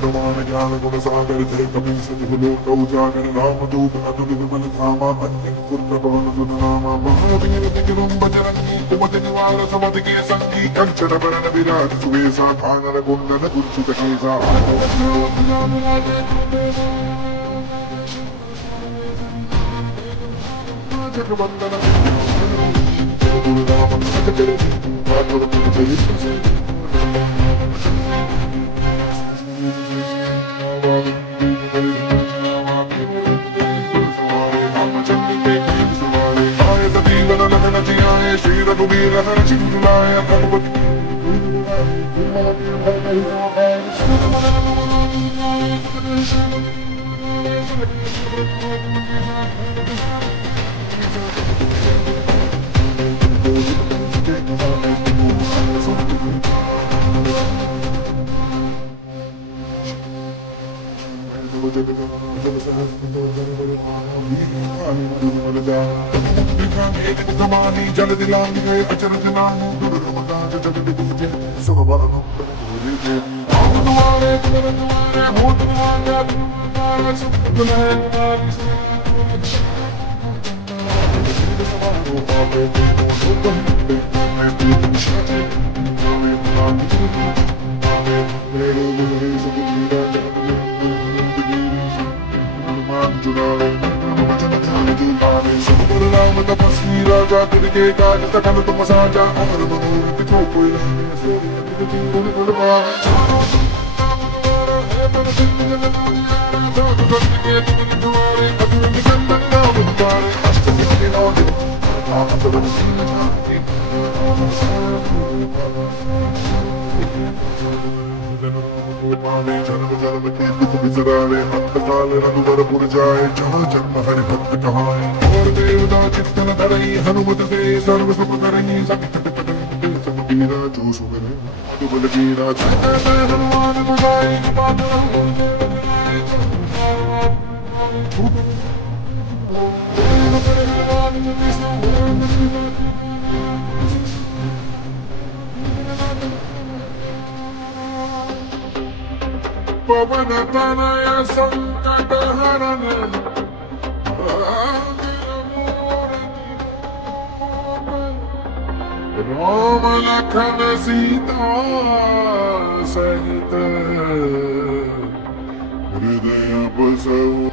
प्रमाण ज्ञान गुण सागर जय कपि सतिहु लोक उजागर रामदूत अतुल विमल धामा अन्य पुत्र पवन सुत नामा महावीर विक्रम बजरंगी कुमति निवार समति के संगी कंचन बरन विराट सुवेशा कानन कुंडल कुंचित केसा जगवंदन दुर्गामन सकल माधव जय श्री रघुवीर हर चिंतनाय भगवती जल दिलांगी गए अचर दिलांग दुर्गमदाज जगत पूजे सब बरन पूजे हम तुम्हारे हो तुम्हारे सुख राम तपस्वी राजा तिनके काज सकल तुम साजा अमर मनोरथ जो कोई जहाँ जन्म हरि भक्त कहाए और देवता चित्तन धरई हनुमत से सर्व सुख करई सब कीरा जो सुगरे बल कीरा हनुमान बुझाई पवन तनय संकट हरन राम लखन सीता सहित हृदय बसऊ